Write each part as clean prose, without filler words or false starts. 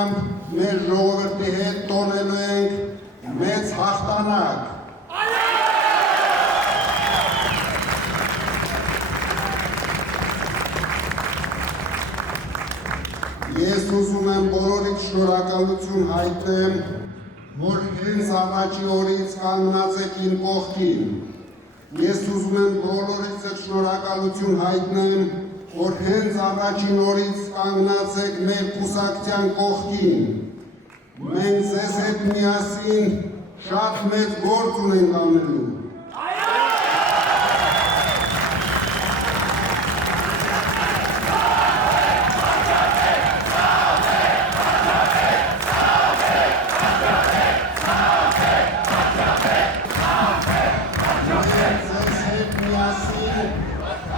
ուղղությամբ մեր ժողովրդի հետ տոնելու ենք մեծ հաղթանակ։ Ես ուզում եմ բոլորիդ շնորհակալություն հայտնեմ, որ հենց առաջի օրից կանգնած եք իմ կողքին։ Ես ուզում եմ բոլորիդ շնորհակալություն հայտնեմ, որ հենց առաջին օրից կանգնած եք մեր կուսակցության կողքին։ Մենք ձեզ հետ միասին շատ մեծ գործ ունենք անելու։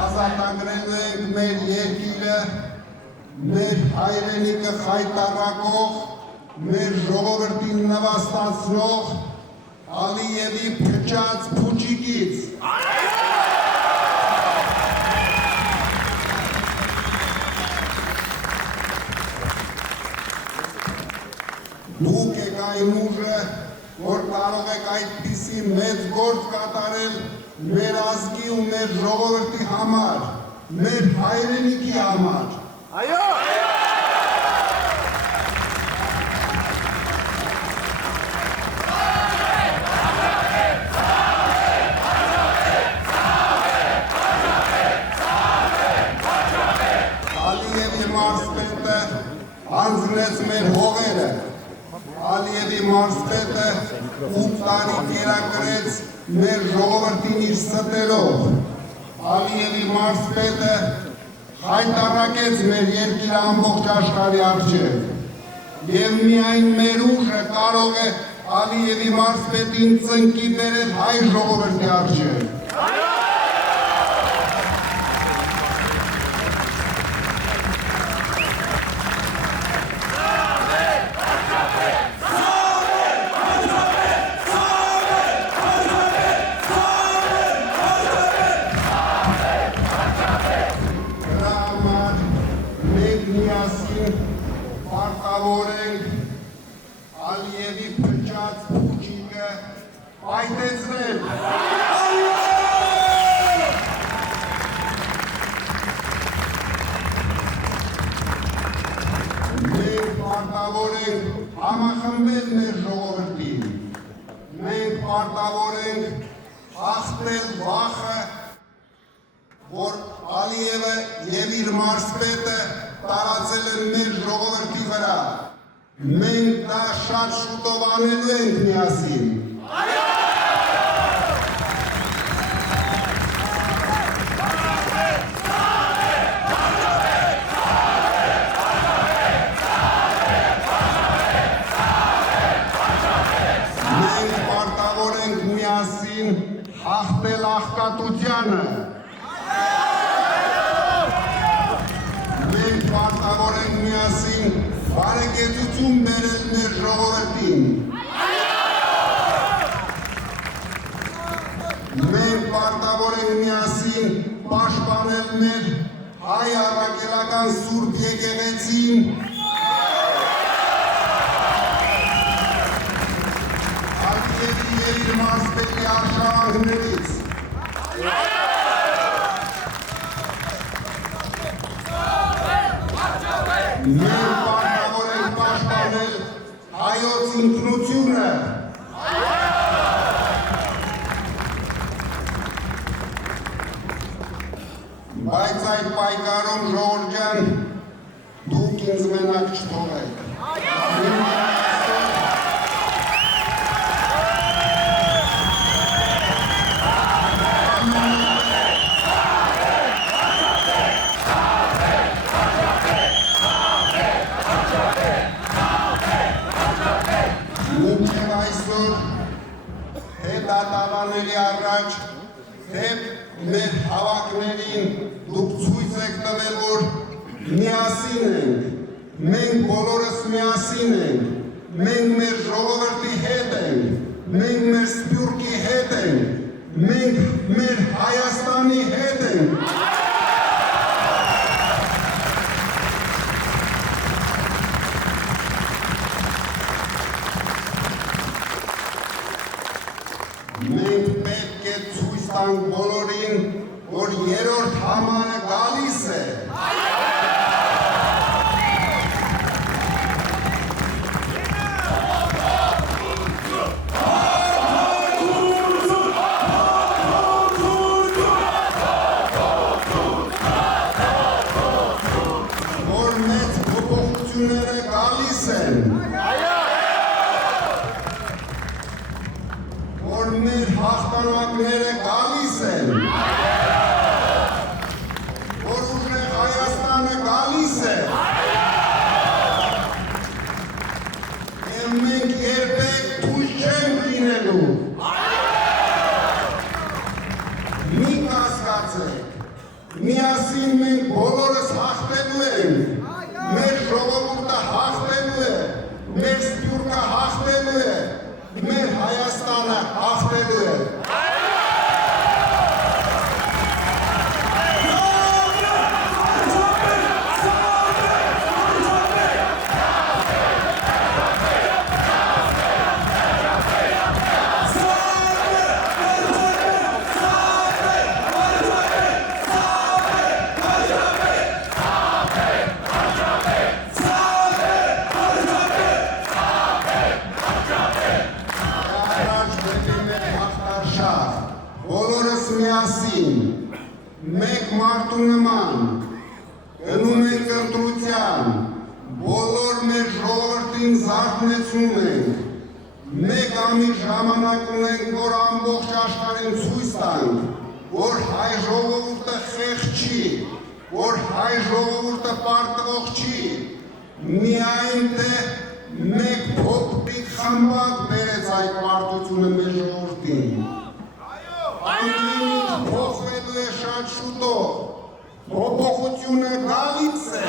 Ազատագրելու ենք մեր երկիրը, մեր հայրենիքը խայտառակող, մեր ժողովրդին նվաստացնող Ալիևի փչած փուչիկից։ Դուք եք այն ուժը, որ կարող եք այդպիսի մեծ գործ կատարել մեր ազգի ու մեր ժողովրդի համար, մեր հայրենիքի համար։ Այո! Ալիևի մարզպետը հանձնեց մեր հողերը, Ալիևի մարզպետը 8 տարի կերակրեց մեր ժողովրդին իր ստերով, Ալիևի մարզպետը հայտարարեց մեր երկիրը ամբողջ աշխարհի առջև եւ միայն մեր ուժը կարող է Ալիևի մարզպետին ծնկի բերել հայ ժողովրդի առջև։ Ալիևի փչած փուչիկը պայթեցնել։ Մենք պարտավոր ենք համախմբել մեր ժողովրդին։ Մենք պարտավոր ենք հաղթել վախը, որ Ալիևը եւ իր մարզպետը տարածել են մեր ժողովրդի վրա։ Մենք դա շատ շուտով անելու ենք միասին։ Մենք պարտավոր ենք միասին հաղթել աղքատությանը։ Մենք պարտավոր ենք միասին բարեկեցություն բերել մեր ժողովրդին։ Մենք պարտավոր ենք միասին պաշտպանել մեր հայ առաքելական սուրբ եկեղեցին, Ալիևի եւ իր մարզպետի արշավանքներից։ Մենք պարտավոր ենք պաշտպանել հայոց ինքնությունը։ Բայց այդ պայքարում ժողովուրդ ջան, դուք ինձ մենակ չթողեք։ Մինչև այսօր հետադարանելի առաջ դեպ մեր հավաքներին դուք ցույց եք տվել, որ միասին ենք, մենք բոլորս միասին ենք, մենք մեր ժողովրդի հետ ենք, մենք մեր սփյուռքի հետ ենք, մենք մեր Հայաստանի հետ ենք։ Մենք պետք է ցույց տանք բոլորին, որ երրորդ համարը գալիս է։ Որ մեծ փոփոխությունները գալիս են։ Որ մեր հաղթանակները գալիս են, որ ուժեղ Հայաստանը գալիս է, և մենք երբեք թույլ չենք լինելու։ Մի կասկածեք, միասին մենք բոլորս հաղթելու ենք, մեր ժողովուրդը հաղթելու է, մեր սփյուռքը հաղթելու է, մեր Հայաստանը հաղթելու է։ Բոլորս միասին, մեկ մարդու նման, գնում ենք ընտրության, բոլոր մեր ժողովրդին զարթնեցնում ենք, մեկ ամիս ժամանակ ունենք, որ ամբողջ աշխարհին ցույց տանք, որ հայ ժողովուրդը խեղճ չի, որ հայ ժողովուրդը պարտվող չի, միայն թե մեկ փոքրիկ խմբակ բերեց այդ պարտությունը մեր ժողովրդին։ Ամեն ինչ փոխվելու է շատ շուտով, փոփոխությունը գալիս է։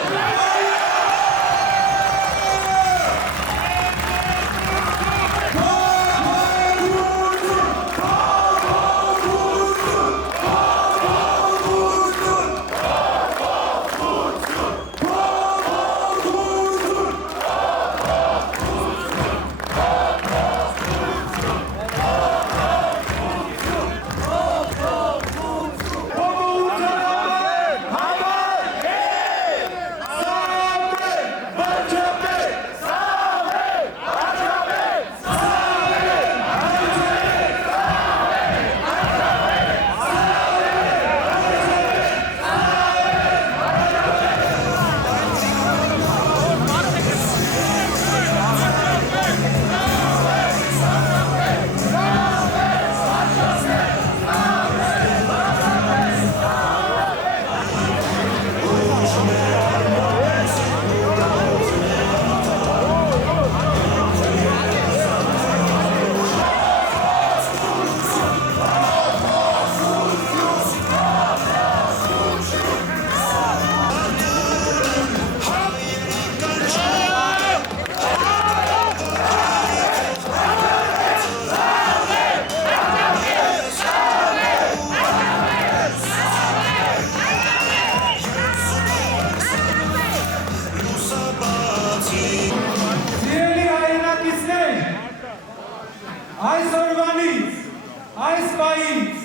Այս պահից,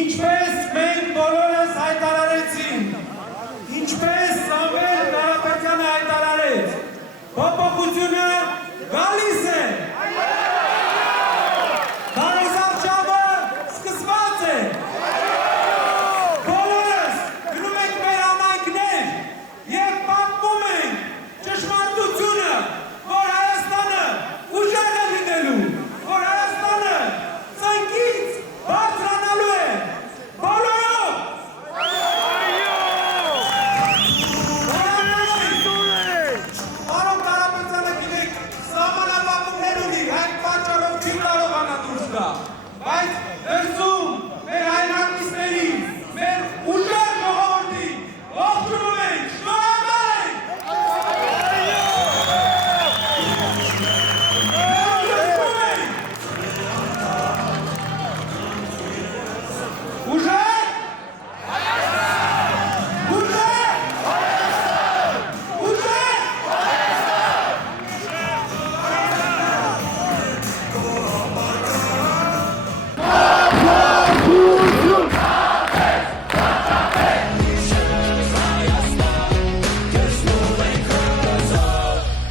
ինչպես մենք բոլորս հայտարարեցինք, ինչպես Սամվել Կարապետյանը հայտարարեց, փոփոխությունը գալիս է։